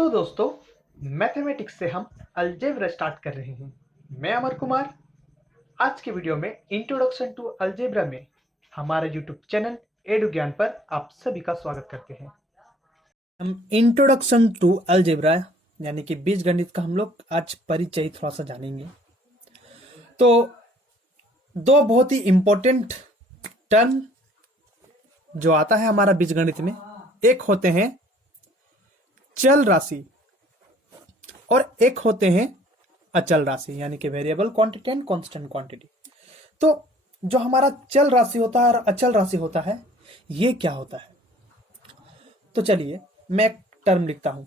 तो दोस्तों, मैथमेटिक्स से हम अलजेब्रा स्टार्ट कर रहे हैं। मैं अमर कुमार। आज के वीडियो में इंट्रोडक्शन टू अलजेब्रा में हमारे यूट्यूब चैनल एडु ज्ञान पर आप सभी का स्वागत करते हैं। हम इंट्रोडक्शन टू अलजेब्रा यानी कि बीजगणित का हम लोग आज परिचय थोड़ा सा जानेंगे। तो दो बहुत ही इंपॉर्टेंट टर्म जो आता है हमारा बीजगणित में, एक होते हैं चल राशि और एक होते हैं अचल राशि यानी कि variable quantity and constant quantity. तो जो हमारा चल राशि होता है और अचल राशि होता है, ये क्या होता है? तो चलिए मैं एक टर्म लिखता हूं।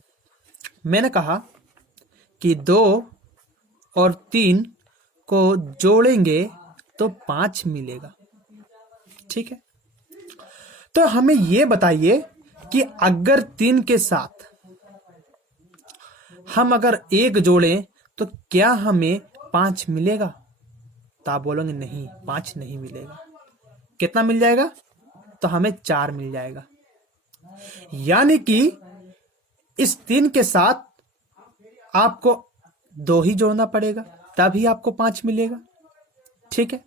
मैंने कहा कि 2 और 3 को जोड़ेंगे तो 5 मिलेगा। ठीक है, तो हमें यह बताइए कि अगर 3 के साथ हम अगर 1 जोड़ें तो क्या हमें 5 मिलेगा? तो आप बोलोगे नहीं, 5 नहीं मिलेगा। कितना मिल जाएगा? तो हमें 4 मिल जाएगा। यानी कि इस 3 के साथ आपको 2 ही जोड़ना पड़ेगा, तभी आपको 5 मिलेगा। ठीक है,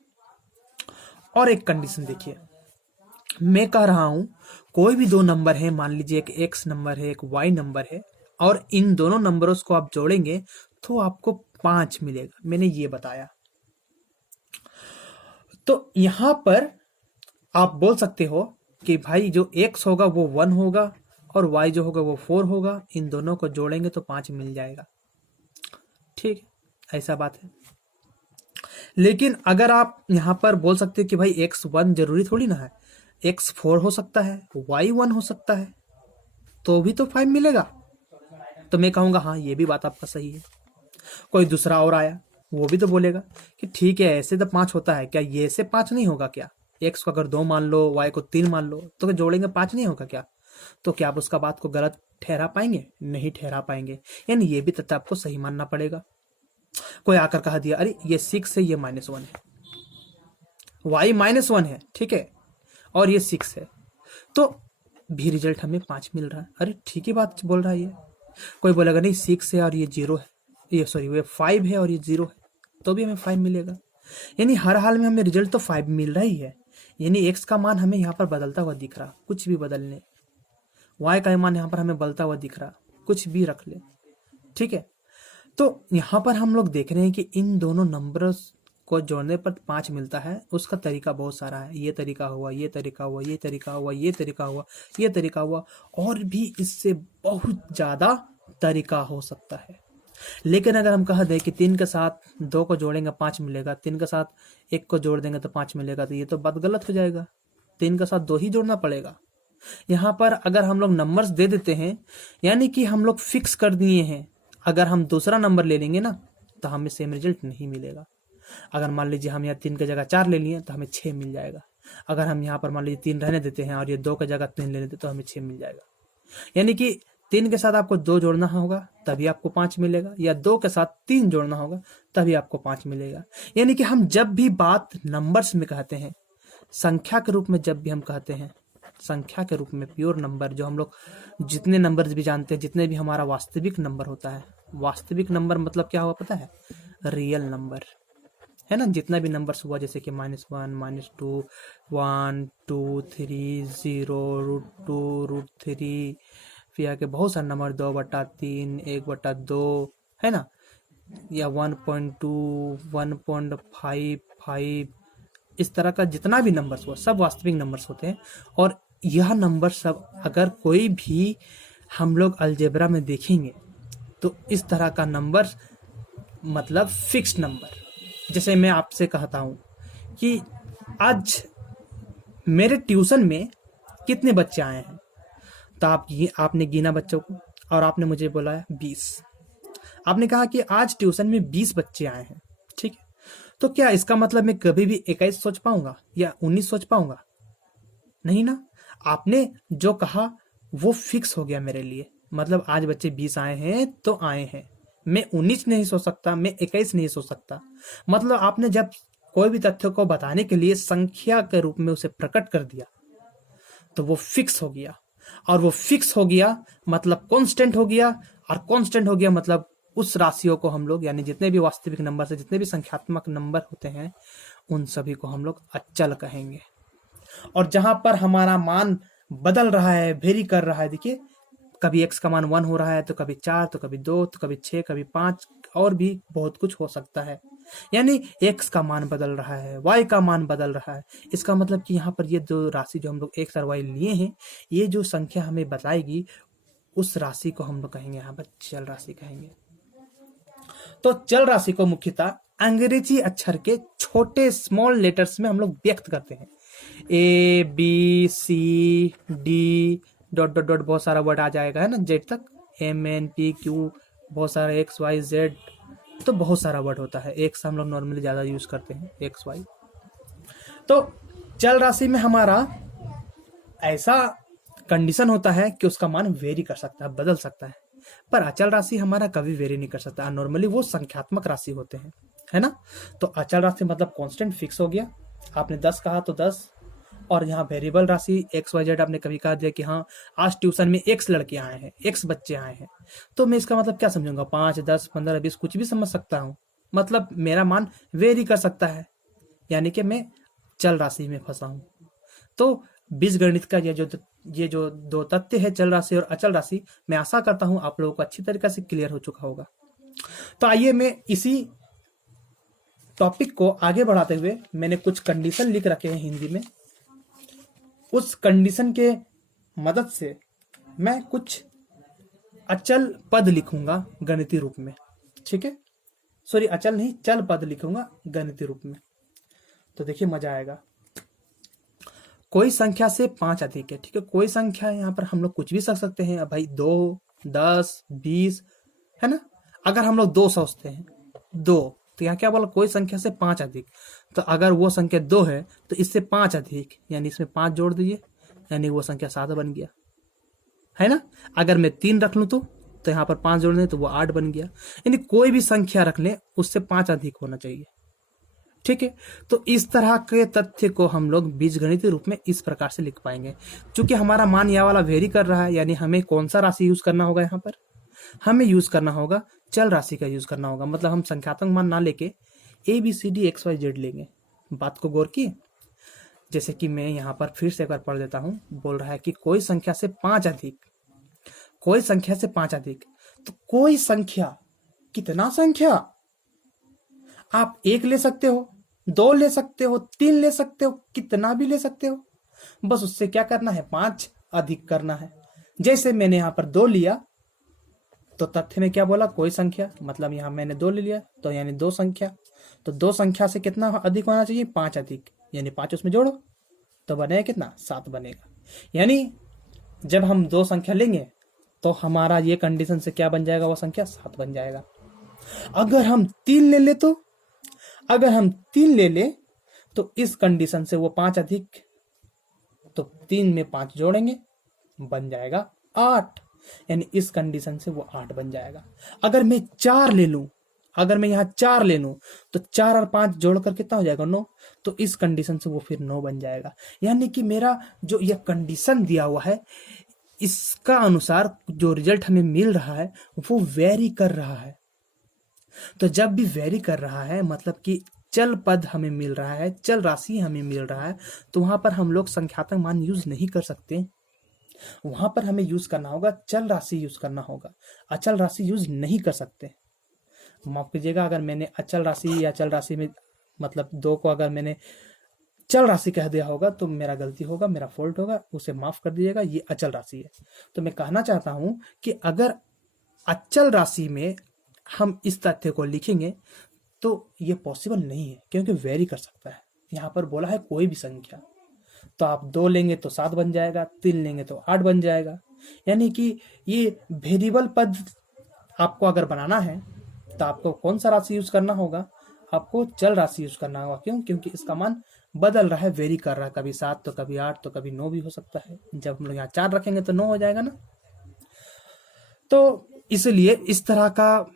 और एक कंडीशन देखिए, मैं कह रहा हूं कोई भी 2 नंबर है, मान लीजिए एक x नंबर है, एक y नंबर है, और इन दोनों नंबरों को आप जोड़ेंगे तो आपको 5 मिलेगा। मैंने ये बताया। तो यहां पर आप बोल सकते हो कि भाई जो x होगा वो 1 होगा और y जो होगा वो 4 होगा, इन दोनों को जोड़ेंगे तो 5 मिल जाएगा। ठीक है, ऐसा बात है। लेकिन अगर आप यहां पर बोल सकते हो कि भाई x 1 जरूरी थोड़ी ना है, x 4 हो सकता है, y 1 हो सकता है, तो भी तो 5 मिलेगा। तो मैं कहूंगा हाँ, ये भी बात आपका सही है। कोई दूसरा और आया, वो भी तो बोलेगा कि ठीक है, ऐसे तो 5 होता है, क्या ये से 5 नहीं होगा क्या? x को अगर 2 मान लो, y को 3 मान लो, तो जोड़ेंगे 5 नहीं होगा क्या? तो क्या आप उसका बात को गलत ठहरा पाएंगे? नहीं ठहरा पाएंगे। यानी ये भी तथ्य आपको सही मानना पड़ेगा। कोई आकर कहा दिया अरे ये 6 है, ये -1 है, y -1 है, ठीक है, और ये 6 है, तो भी रिजल्ट हमें 5 मिल रहा है। अरे ठीक ही बात बोल रहा है ये। कोई बोलेगा नहीं 6 है और ये 0 है, ये सॉरी ये 5 है और ये 0 है, तो भी हमें 5 मिलेगा। यानी हर हाल में हमें रिजल्ट तो 5 मिल रहा ही है। यानी x का मान हमें यहाँ पर बदलता हुआ दिख रहा, कुछ भी बदलने, y का मान यहाँ पर हमें बदलता हुआ दिख रहा, कुछ भी रख ले। ठीक है, तो यहाँ पर हम लोग देख रहे हैं कि इन दोनों नंबर्स को जोड़ने पर 5 मिलता है। उसका तरीका बहुत सारा है। ये तरीका हुआ, ये तरीका हुआ, ये तरीका हुआ, ये तरीका हुआ, ये तरीका हुआ, और भी इससे बहुत ज्यादा तरीका हो सकता है। लेकिन अगर हम कह दें कि 3 के साथ 2 को जोड़ेंगे 5 मिलेगा, 3 के साथ 1 को जोड़ देंगे तो 5 मिलेगा, तो ये तो बात गलत हो जाएगा। 3 के साथ 2 ही जोड़ना पड़ेगा। यहाँ पर अगर हम लोग नंबर्स दे देते हैं, यानी कि हम लोग फिक्स कर दिए हैं, अगर हम दूसरा नंबर ले लेंगे ना तो हमें सेम रिजल्ट नहीं मिलेगा। अगर मान लीजिए हम यहाँ 3 की जगह 4 ले लिए तो हमें 6 मिल जाएगा। अगर हम यहाँ पर मान लीजिए 3 रहने देते हैं और ये 2 की जगह 3 ले लेते तो हमें 6 मिल जाएगा। यानी कि 3 के साथ आपको 2 जोड़ना होगा तभी आपको 5 मिलेगा, या 2 के साथ 3 जोड़ना होगा तभी आपको 5 मिलेगा। यानी कि हम जब भी बात नंबर्स में कहते हैं, संख्या के रूप में जब भी हम कहते हैं, संख्या के रूप में प्योर नंबर, जो हम लोग जितने नंबर्स भी जानते हैं, जितने भी हमारा वास्तविक नंबर होता है, वास्तविक नंबर मतलब क्या हुआ पता है? रियल नंबर है ना। जितना भी नंबर्स हुआ, जैसे कि -1, -2, 1, 2, 3, 0, √2, √3, फिर आके बहुत सारे नंबर, 2/3, 1/2, है ना, या 1.2, 1.55, इस तरह का जितना भी नंबर्स हुआ सब वास्तविक नंबर्स होते हैं। और यह नंबर सब अगर कोई भी हम लोग अलजेब्रा में देखेंगे तो इस तरह का नंबर मतलब फिक्स्ड नंबर। जैसे मैं आपसे कहता हूं कि आज मेरे ट्यूशन में कितने बच्चे आए हैं, तो आपने गिना बच्चों को और आपने मुझे बोला है 20। आपने कहा कि आज ट्यूशन में 20 बच्चे आए हैं, ठीक है, तो क्या इसका मतलब मैं कभी भी 21 सोच पाऊंगा या 19 सोच पाऊंगा? नहीं ना। आपने जो कहा वो फिक्स हो गया मेरे लिए। मतलब आज बच्चे 20 आए हैं तो आए हैं, मैं 19 नहीं सोच सकता, मैं 21 नहीं सोच सकता। मतलब आपने जब कोई भी तथ्य को बताने के लिए संख्या के रूप में उसे प्रकट कर दिया तो वो फिक्स हो गया, और वो फिक्स हो गया मतलब कांस्टेंट हो गया, और कांस्टेंट हो गया मतलब उस राशियों को हम लोग यानी जितने भी वास्तविक नंबर से जितने भी संख्यात्मक नंबर होते हैं उन सभी को हम लोग अचल कहेंगे। और जहां पर हमारा मान बदल रहा है, वेरी कर रहा है, देखिए कभी x का मान 1 हो रहा है तो कभी 4 तो कभी 2 तो कभी 6 कभी 5 और भी बहुत कुछ हो सकता है। यानी x का मान बदल रहा है, y का मान बदल रहा है। इसका मतलब कि यहाँ पर ये दो राशि जो हम लोग x और y लिए हैं, ये जो संख्या हमें बताएगी उस राशि को हम लोग कहेंगे यहाँ पर चल राशि कहेंगे। तो चल राशि को मुख्यतः अंग्रेजी अक्षर के छोटे स्मॉल लेटर्स में हम लोग व्यक्त करते हैं। A B C D dot dot dot बहुत सारा वर्ड आ जाएगा है ना, जेड तक, एम एन पी क्यू बहुत सारा एक्स वाई जेड, तो बहुत सारा वर्ड होता है। एक्स हम लोग नॉर्मली ज्यादा यूज करते हैं, एक्स वाई। तो चल राशि में हमारा ऐसा कंडीशन होता है कि उसका मान वेरी कर सकता है, बदल सकता है, पर अचल राशि हमारा कभी वेरी नहीं कर सकता। नॉर्मली वो संख्यात्मक राशि होते हैं, है ना। तो अचल राशि मतलब कांस्टेंट फिक्स हो गया। आपने 10 कहा तो 10, और यहाँ वेरिएबल राशि एक्स वाई जेड आपने कभी कहा दिया कि हाँ आज ट्यूशन में एक्स लड़के आए हैं, एक्स बच्चे आए हैं, तो मैं इसका मतलब क्या समझूंगा, 5 10 15 20 कुछ भी समझ सकता हूँ। मतलब मेरा मान वेरी कर सकता है, यानी कि मैं चल राशि में फंसा हूँ। तो बीजगणित का ये जो दो तथ्य है, चल राशि और अचल राशि, मैं आशा करता हूं आप लोगों को अच्छी तरीके से क्लियर हो चुका होगा। तो आइए मैं इसी टॉपिक को आगे बढ़ाते हुए मैंने कुछ कंडीशन लिख रखे हैं हिंदी में, उस कंडीशन के मदद से मैं कुछ अचल पद लिखूंगा गणितीय रूप में, ठीक है। सॉरी अचल नहीं, चल पद लिखूंगा गणितीय रूप में। तो देखिए मजा आएगा। कोई संख्या से 5 अधिक है, ठीक है। कोई संख्या यहाँ पर हम लोग कुछ भी रख सकते हैं भाई, 2 10 20, है ना। अगर हम लोग 2 सोचते हैं 2, तो यहाँ क्या बोला, कोई संख्या से 5 अधिक। तो अगर वो संख्या 2 है तो इससे 5 अधिक, यानी इसमें 5 जोड़ दीजिए, यानी वो संख्या 7 बन गया, है ना। अगर मैं 3 रख लूं तो यहाँ पर 5 जोड़ दें तो वो 8 बन गया। यानी कोई भी संख्या रख लें उससे 5 अधिक होना चाहिए, ठीक है। तो इस तरह के तथ्य को हम लोग बीजगणितीय रूप में इस प्रकार से लिख पाएंगे। क्योंकि हमारा मान यह वाला वेरी कर रहा है, यानी हमें कौन सा राशि यूज करना होगा, यहाँ पर हमें यूज करना होगा चल राशि का यूज करना होगा। मतलब हम संख्यात्मक मान ना लेके A B C D X Y Z लेंगे। बात को गौर की, जैसे कि मैं यहाँ पर फिर से एक बार पढ़ देता हूँ। बोल रहा है कि कोई संख्या से 5 अधिक, कोई संख्या से 5 अधिक। तो कोई संख्या, कितना संख्या, आप 1 ले सकते हो, 2 ले सकते हो, 3 ले सकते हो, कितना भी ले सकते हो। बस उससे क्या करना है, 5 अधिक करना है। जैसे मैंने यहाँ पर 2 लिया तो तथ्य में क्या बोला, कोई संख्या, मतलब यहाँ मैंने 2 ले लिया तो यानी 2 संख्या। तो 2 संख्या से कितना अधिक होना चाहिए, 5 अधिक, यानी 5 उसमें जोड़ो तो बनेगा कितना, 7 बनेगा। यानी जब हम 2 संख्या लेंगे तो हमारा ये कंडीशन से क्या बन जाएगा, वो संख्या 7 बन जाएगा। अगर हम 3 ले ले तो, अगर हम 3 ले ले तो इस कंडीशन से वो 5 अधिक, तो 3 में 5 जोड़ेंगे बन जाएगा 8, यानी इस कंडीशन से वो 8 बन जाएगा। अगर मैं 4 ले लूं, अगर मैं यहाँ 4 ले लूं तो 4 और 5 जोड़कर कितना हो जाएगा, 9, तो इस कंडीशन से वो फिर 9 बन जाएगा। यानी कि मेरा जो ये कंडीशन दिया हुआ है इसका अनुसार जो रिजल्ट हमें मिल रहा है वो वेरी कर रहा है। तो जब भी वेरी कर रहा है मतलब कि चल पद हमें मिल रहा है, चल राशि हमें मिल रहा है, तो वहां पर हम लोग संख्यात्मक मान यूज नहीं कर सकते। वहां पर हमें यूज करना होगा चल राशि यूज करना होगा, अचल राशि यूज नहीं कर सकते। माफ कीजिएगा अगर मैंने अचल राशि या चल राशि में मतलब 2 को अगर मैंने चल राशि कह दिया होगा तो मेरा गलती होगा, मेरा फॉल्ट होगा, उसे माफ कर दीजिएगा। ये अचल राशि है। तो मैं कहना चाहता हूं कि अगर अचल राशि में हम इस तथ्य को लिखेंगे तो ये पॉसिबल नहीं है, क्योंकि वेरी कर सकता है। यहाँ पर बोला है कोई भी संख्या, तो आप 2 लेंगे तो 7 बन जाएगा, 3 लेंगे तो 8 बन जाएगा। यानी कि ये वेरिएबल पद आपको अगर बनाना है तो आपको कौन सा राशि यूज करना होगा, आपको चल राशि यूज करना होगा। क्यों, क्योंकि इसका मान बदल रहा है, वेरी कर रहा है, कभी 7 तो कभी 8 तो कभी 9 भी हो सकता है। जब हम लोग यहाँ 4 रखेंगे तो 9 हो जाएगा ना। तो इसलिए इस तरह का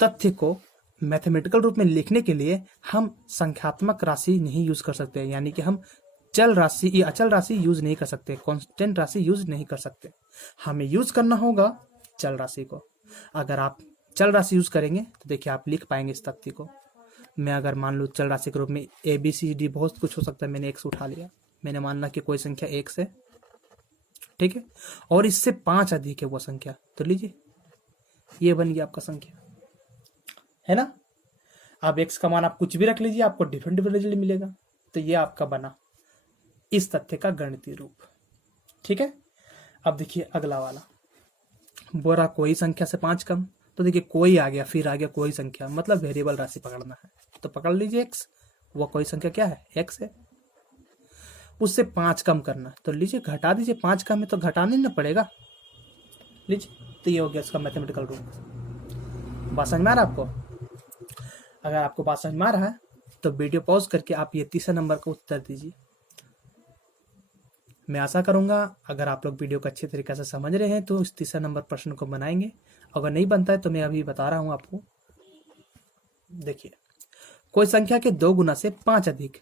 तथ्य को मैथमेटिकल रूप में लिखने के लिए हम संख्यात्मक राशि नहीं यूज कर सकते, यानी कि हम चल राशि या अचल राशि यूज नहीं कर सकते, कांस्टेंट राशि यूज नहीं कर सकते। हमें यूज करना होगा चल राशि को। अगर आप चल राशि यूज करेंगे तो देखिए आप लिख पाएंगे इस तथ्य को। मैं अगर मान लूँ चल राशि के रूप में ABCD बहुत कुछ हो सकता है, मैंने x उठा लिया, मैंने मानना कि कोई संख्या x है, ठीक है, और इससे 5 अधिक है वो संख्या, तो लीजिए ये बन गया आपका संख्या, है ना। अब x का मान आप कुछ भी रख लीजिए, आपको डिफरेंट रिजल्ट मिलेगा। तो ये आपका बना इस तथ्य का गणितीय रूप, ठीक है। अब देखिए अगला वाला, बोरा कोई संख्या से 5 कम, तो देखिए कोई आ गया, फिर आ गया कोई संख्या, मतलब वेरिएबल राशि पकड़ना है, तो पकड़ लीजिए x, वो कोई संख्या क्या है, x है। उससे 5 कम करना है, तो लीजिए घटा दीजिए, 5 कम है तो घटाने ना पड़ेगा, लीजिए। तो ये हो गया इसका मैथमेटिकल रूप। बात समझ में आ रहा है आपको? अगर आपको बात समझ में आ रहा है तो वीडियो पॉज करके आप ये तीसरे नंबर का उत्तर दीजिए। मैं आशा करूंगा अगर आप लोग वीडियो को अच्छे तरीके से समझ रहे हैं तो इस तीसरे नंबर प्रश्न को बनाएंगे। अगर नहीं बनता है तो मैं अभी बता रहा हूं आपको। देखिए कोई संख्या के 2 गुना से 5 अधिक,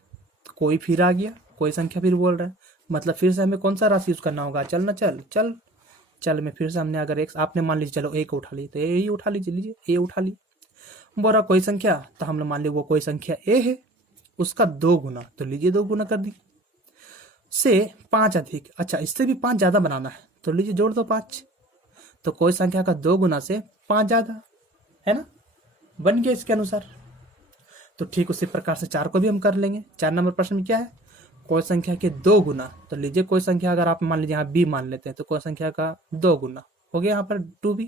कोई फिर आ गया, कोई संख्या फिर बोल रहा है, मतलब फिर से हमें कौन सा राशि यूज करना होगा, चल ना चल में फिर से हमने अगर एक आपने मान लीजिए चलो एक उठा ली तो ए ही उठा लीजिए, लीजिए ए उठा ली। बोला कोई संख्या, तो हम लोग मान ली वो कोई संख्या ए है, उसका 2 गुना, तो लीजिए 2 गुना कर दी, से 5 अधिक, अच्छा इससे भी 5 ज्यादा बनाना है तो लीजिए जोड़ दो 5, तो कोई संख्या का 2 गुना से 5 ज्यादा, है ना, बन गया इसके अनुसार। तो ठीक उसी प्रकार से 4 को भी हम कर लेंगे। 4 नंबर प्रश्न में क्या है, कोई संख्या के 2 गुना, तो लीजिए कोई संख्या अगर आप मान लीजिए यहाँ b मान लेते हैं तो कोई संख्या का 2 गुना हो गया यहाँ पर 2b,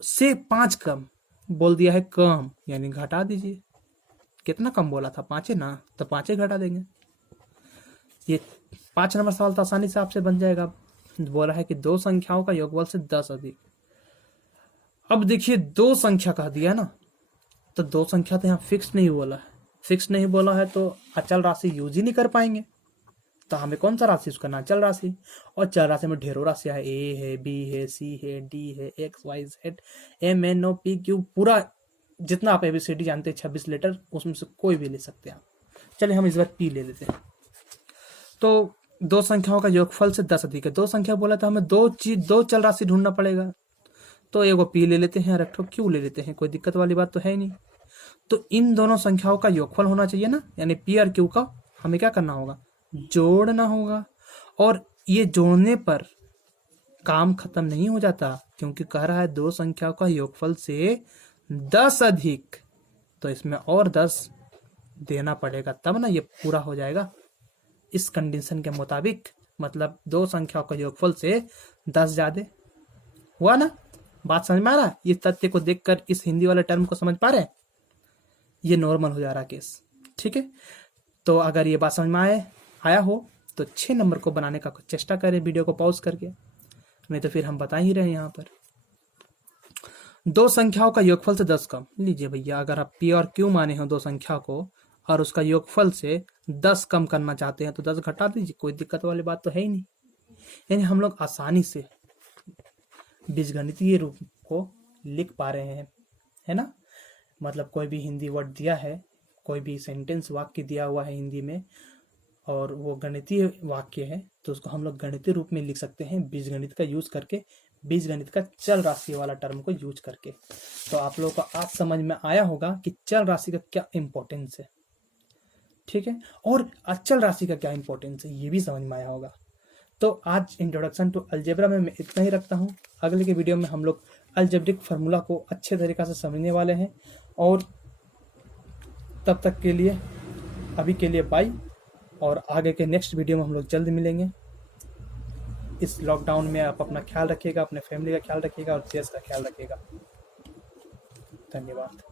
से 5 कम बोल दिया है कम, यानी घटा दीजिए। कितना कम बोला था, 5 है ना, तो 5 ही घटा देंगे। ये 5 नंबर सवाल तो आसानी से आपसे बन जाएगा। बोला है कि 2 संख्याओं का योगफल से 10 अधिक। अब देखिए 2 संख्या कह दिया ना, तो 2 संख्या तो यहाँ फिक्स नहीं बोला है, फिक्स नहीं बोला है तो अचल राशि यूज ही नहीं कर पाएंगे। तो हमें कौन सा राशि यूज करना है, अचल राशि। और अचल राशि में ढेरों राशियां है, ए है, बी है, सी है, डी है, X Y Z, M N O P Q, पूरा जितना आप ABCD जानते हैं 26 लेटर, उसमें से कोई भी ले सकते हैं आप। चलिए हम इस बार पी ले लेते हैं। तो 2 संख्याओं का योगफल से 10 अधिक है, 2 संख्या बोला तो हमें 2 चल राशि ढूंढना पड़ेगा, तो एगो पी ले लेते हैं और एक क्यू ले लेते हैं, कोई दिक्कत वाली बात तो है नहीं। तो इन दोनों संख्याओं का योगफल होना चाहिए ना, यानी पी और क्यू का हमें क्या करना होगा, जोड़ना होगा। और ये जोड़ने पर काम खत्म नहीं हो जाता, क्योंकि कह रहा है 2 संख्याओं का योगफल से 10 अधिक, तो इसमें और 10 देना पड़ेगा तब ना ये पूरा हो जाएगा इस कंडीशन के मुताबिक। मतलब 2 संख्याओं का योगफल से 10 ज्यादा हुआ ना। बात समझ में आ रहा है? इस तथ्य को देखकर इस हिंदी वाले टर्म को समझ पा रहे हैं? ये नॉर्मल हो जा रहा केस, ठीक है। तो अगर ये बात समझ में आया हो तो 6 नंबर को बनाने का चेष्टा करें वीडियो को पॉज करके, नहीं तो फिर हम बता ही रहे हैं यहाँ पर। 2 संख्याओं का योगफल से 10 कम, लीजिए भैया अगर आप पी और क्यू माने हो 2 संख्या को और उसका योगफल से 10 कम करना चाहते हैं तो 10 घटा दीजिए, कोई दिक्कत वाली बात तो है ही नहीं। यानी हम लोग आसानी से बीजगणितीय रूप को लिख पा रहे हैं, है ना। मतलब कोई भी हिंदी वर्ड दिया है, कोई भी सेंटेंस वाक्य दिया हुआ है हिंदी में और वो गणितीय वाक्य है, तो उसको हम लोग गणितीय रूप में लिख सकते हैं बीजगणित का यूज करके, बीजगणित का चल राशि वाला टर्म को यूज करके। तो आप लोगों को आज समझ में आया होगा कि चल राशि का क्या इंपॉर्टेंस है, ठीक है, और अचल राशि का क्या इंपॉर्टेंस है ये भी समझ में आया होगा। तो आज इंट्रोडक्शन टू अलजेब्रा में मैं इतना ही रखता हूँ। अगले के वीडियो में हम लोग अलजेब्रिक फार्मूला को अच्छे तरीक़ा से समझने वाले हैं, और तब तक के लिए अभी के लिए बाय, और आगे के नेक्स्ट वीडियो में हम लोग जल्द मिलेंगे। इस लॉकडाउन में आप अपना ख्याल रखिएगा, अपने फैमिली का ख्याल रखिएगा और देश का ख्याल रखिएगा। धन्यवाद।